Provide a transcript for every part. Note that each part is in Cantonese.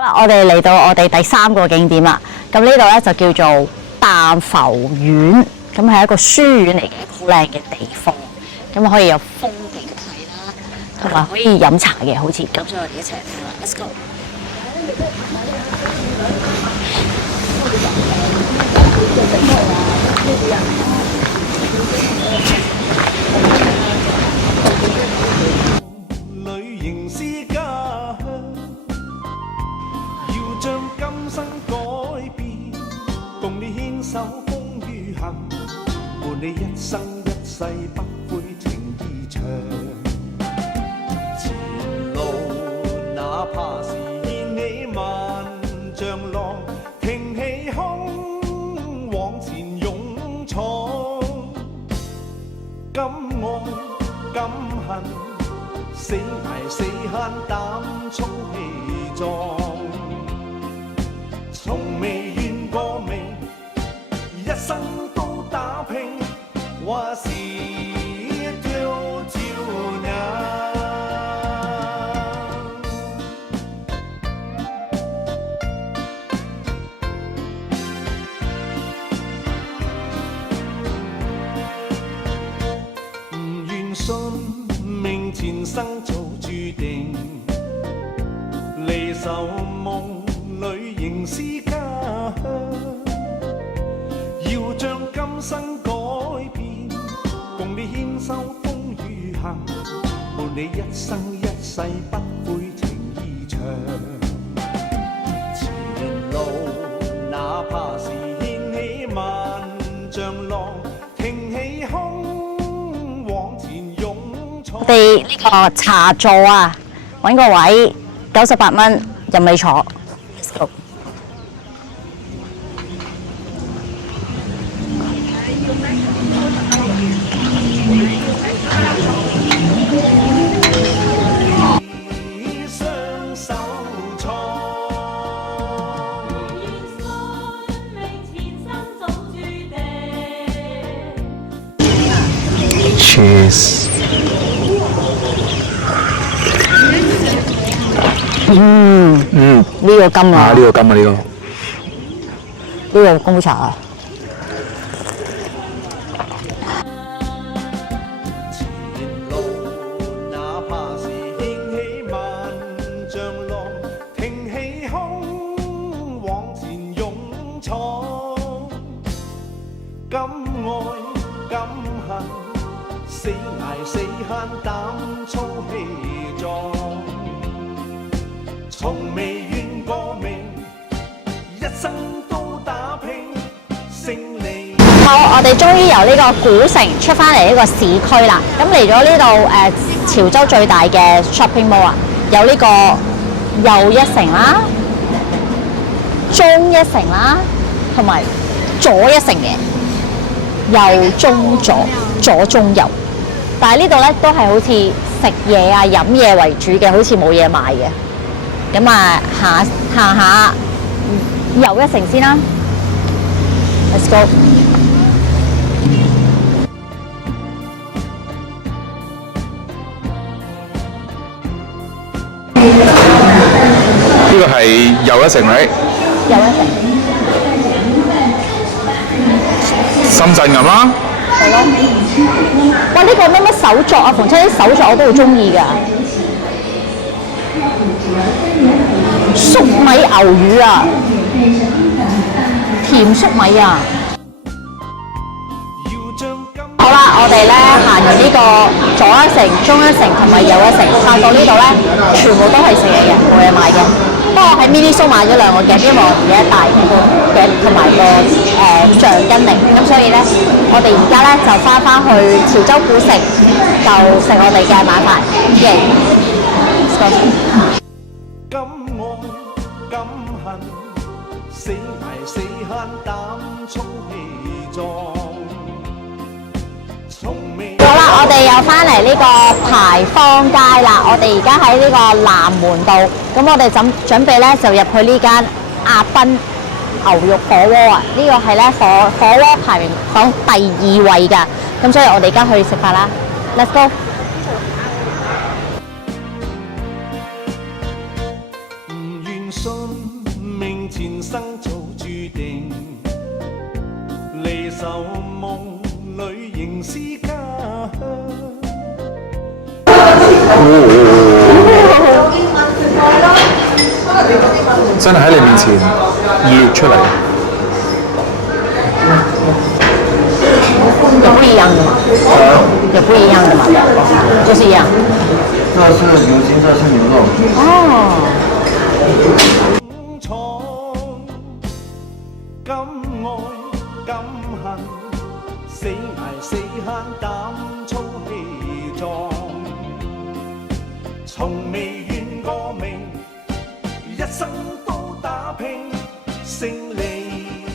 啦，我哋嚟到我哋第3個景點啦。咁呢度咧就叫做淡浮院，咁係一個書院嚟嘅，好靚嘅地方。咁可以有風景睇啦，同埋可以飲茶嘅，好似咁。所以我哋一齊嚟啦 ，Let's go！旅仍是家鄉，要將今生改變，共你牽手風雨行，伴你一生一世不悔情意長。前路哪怕是掀起萬丈浪，挺起胸往前勇闖，敢愛敢恨。死捱死慳膽粗氣壯，從未怨過命，一生都打拼，話是挑挑眼。唔願信命前生早注定，離愁夢裏仍是家鄉。要將今生改變，共你牽手風雨行，伴你一生一世不悔情意長。前路哪怕是掀起萬丈浪，挺起胸往前勇。我哋呢個茶座啊，揾個位98蚊任你坐。Let's go！雙手創。Cheers。呢個金啊，呢個金啊，呢個。呢個功茶啊。前路哪怕是掀起萬丈浪，挺起胸往前勇闖，敢愛敢恨，死捱死慳膽粗氣壯，從未怨過命，一生都打拼勝利。好，我哋終於由呢個古城出翻嚟呢個市區啦。咁嚟咗呢度潮州最大嘅 shopping mall 啊，有呢個又一城啦、中一城啦，同埋左一城嘅右中左，左中右。但係呢度咧都係好似食嘢啊、飲嘢為主嘅，好似冇嘢賣嘅。咁啊，行下又一城先啦 ，Let's go。呢個係又一城嚟，又一城，深圳咁啦。係咯。哇！呢個乜手作啊，逢親啲手作我都好中意㗎。粟米牛乳啊，甜粟米啊。好啦，我哋咧行完呢個左一城、中一城同埋右一城，發覺呢度咧全部都係食嘢嘅，冇嘢買嘅。不過我喺 Miniso 買咗2個夾，因為我而家帶夾同埋個橡筋嚟，咁所以咧我哋而家咧就翻去潮州古城，就食我哋嘅晚飯。耶！敢愛敢恨，死捱死慳膽粗氣壯。好啦，我哋又翻嚟呢個牌坊街啦。我哋而家喺呢個南門道，咁我哋準備咧就入去呢間阿斌牛肉火鍋啊。呢個係咧火鍋排名榜第2位㗎，咁所以我哋而家去食飯啦。Let's go！唔願信仍是家鄉。真係喺你面前列出嚟。有不一樣的嘛？有不一樣的嘛？就是一樣。這是牛筋，這是牛肉。哦。敢愛敢恨，死捱死慳膽粗氣壯，從未怨過命，一生都打拼勝利。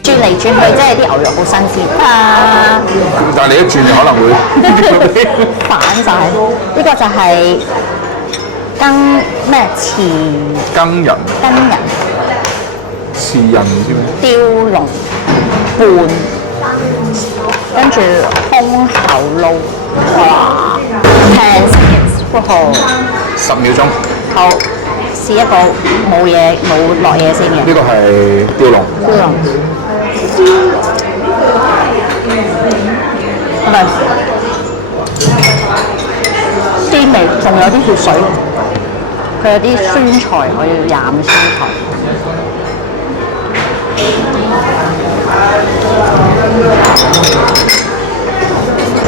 轉嚟轉去，即係啲牛肉好新鮮啊！但係你一轉就可能會反晒。呢個就係羹咩更人、刺人唔知咩？雕龍伴，跟住胸口撈，哇！10 seconds，哇10秒鐘。好，試一個冇落嘢先嘅。呢個係雕龍。雕龍。係啲味仲有啲血水，佢有啲酸菜，我要飲酸菜。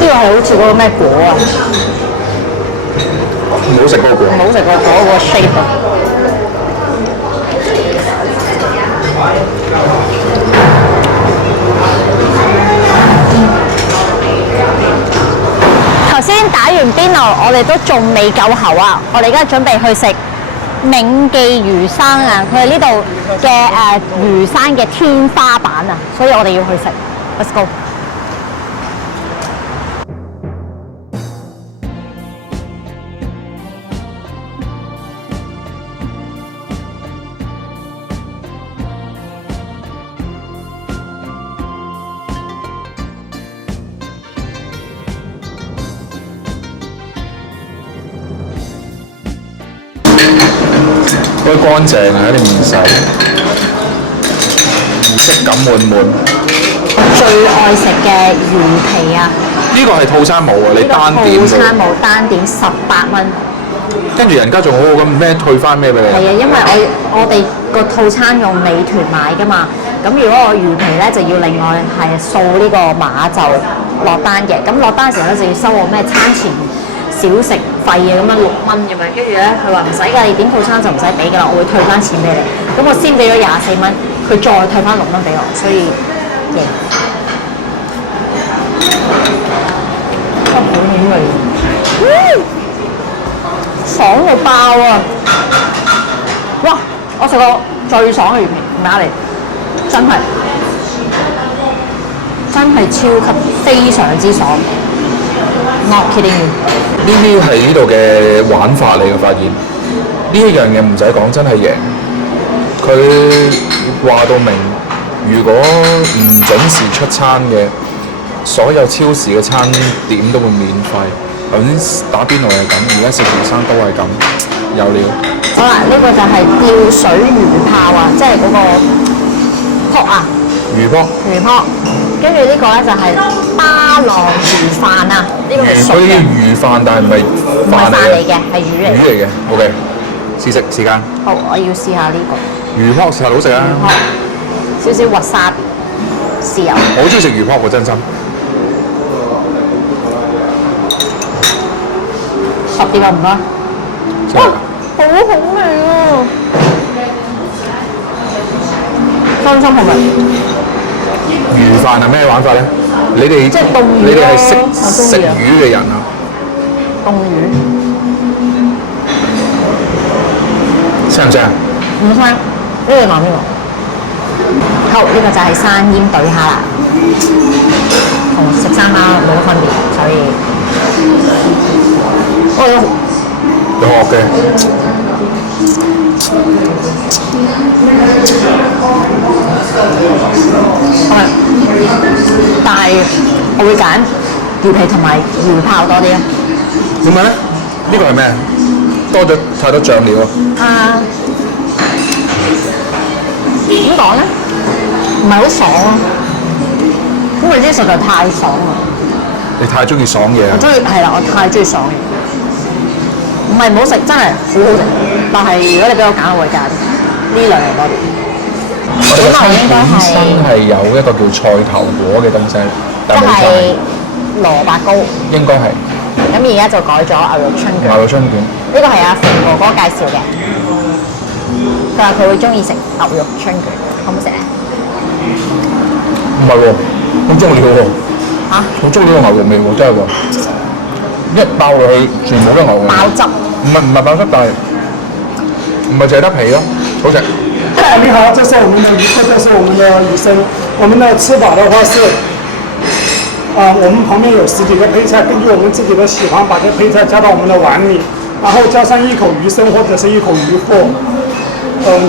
呢個係好似嗰個咩果啊？唔好食嗰個果。唔好食個果嗰個 shape 啊！頭先打完邊爐，我哋都仲未夠喉啊！我哋而家準備去食銘記魚生啊！佢係呢度嘅魚生嘅天花板啊，所以我哋要去食。Let's go！好乾淨啊！喺你面世，儀式感滿滿。最愛食嘅魚皮啊！呢個係套餐冇啊，你單點套餐冇單點18蚊。跟住人家仲好好咁咩退翻咩俾你？係啊，因為我哋個套餐用美團買㗎嘛，咁如果我魚皮咧就要另外係掃呢個碼就落單嘅，咁落單嘅時候咧就要收我咩餐前小食費啊咁樣6蚊咁樣，跟住咧佢話唔使㗎，你點套餐就唔使俾㗎啦，我會退翻錢俾你。咁我先俾咗24蚊，佢再退翻6蚊俾我，所以贏。好好味，爽到爆啊！哇！我食過最爽嘅魚皮，拿嚟真係超級非常之爽。Not kidding you！呢啲係呢度嘅玩法嚟嘅，發現呢一樣嘢唔使講，真係贏。佢話到明，如果唔準時出餐嘅，所有超市嘅餐點都會免費。頭先打邊爐係咁，而家食魚生都係咁，有料。好啦，呢個就係吊水魚泡啊，即係嗰個撲啊，魚卜。跟住呢個咧就係巴浪魚飯啊，呢個係熟嗰啲叫嘅，魚飯，但係唔係唔係飯飯嚟嘅，係魚嚟嘅。魚嚟嘅。OK，試食時間。好，我要試下呢個魚卜實好食啊！少少滑沙豉油。我好中意食魚卜喎，真心。 10碟啊，唔該。哇，好好味啊！真心好味。魚飯係咩玩法咧？你哋即係凍魚咯你哋係識我中食意啊魚嘅人啊？凍魚。識唔識啊？唔聽，呢個講邊個？好，呢個就係生醃對蝦啦，同食生蝦冇乜分別，所以我有學嘅。但係我會揀魚皮同埋魚泡多啲啊。點解咧？呢個係咩？多咗太多醬料啊！點講咧？唔係好爽啊，因為呢啲實在太爽啦。你太中意爽嘢啊！我中意係啦，我太中意爽嘢。唔係唔好食，真係好好食。但係如果你俾我揀，我會揀呢兩樣多啲。我哋個餐本身係有一個叫菜頭果嘅東西，即但冇菜，係蘿蔔糕。應該係咁而家就改咗牛肉春卷。牛肉春卷。呢個係阿肥哥哥介紹嘅，佢話佢會中意食牛肉春卷，好唔好食咧？唔係喎，好中意喎。嚇？好中意呢個牛肉味喎，真係喎！一爆落去，全部都牛肉。爆汁。唔係爆汁，但係唔係淨係得皮咯，好食。你好，这是我们的鱼客，这是我们的鱼生。我们的吃法的话是，我们旁边有10几个配菜，根据我们自己的喜欢，把这配菜加到我们的碗里，然后加上一口鱼生或者是一口鱼货，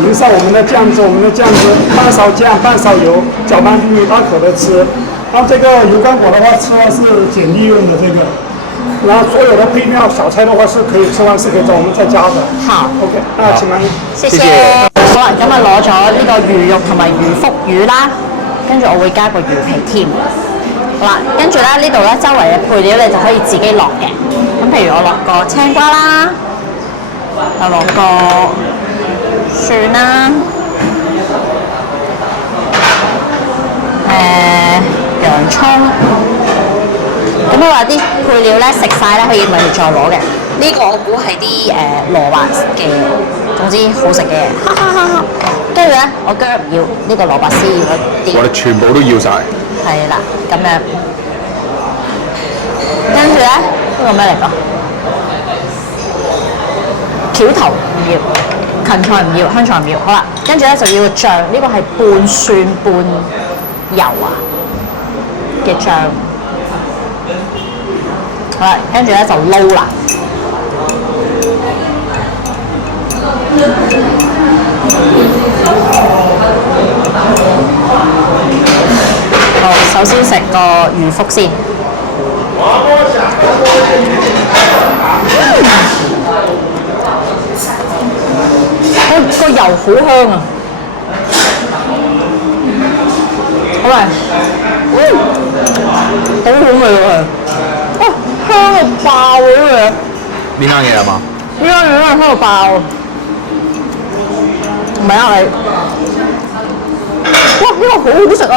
淋上我们的酱汁，半勺酱半勺油，搅拌均匀，大口的吃。然后这个油甘果的话，吃完是减利润的这个。然後所有的配料小菜的話是可以吃完是可以我們再加的。好 OK，那請慢。謝謝。好啦，咁啊攞咗呢個魚肉同埋魚腹魚啦，跟住我會加個魚皮添。好啦，跟住咧呢度咧周圍嘅配料你就可以自己落嘅。咁譬如我落個青瓜啦，又落個蒜啦，洋葱。咁我話啲配料咧食晒咧，可以咪再攞嘅。呢個我估係啲蘿蔔嘅，總之好食嘅。哈哈哈哈！跟住咧，我薑唔要，呢個蘿蔔絲要啲。我哋全部都要晒。係啦，咁樣。跟住咧，呢個咩嚟㗎？橋頭唔要，芹菜唔要，香菜唔要。好啦，跟住咧就要個醬，呢個係半蒜半油嘅醬。好啦，跟住咧就撈啦。好，首先食個魚腹先。個油好香啊！好嚟，好好味喎！香到爆嗰啲嘢，呢間嘢係嘛？呢間嘢真係香到爆，唔係啊你，哇呢個好好食啊！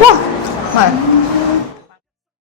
哇，係。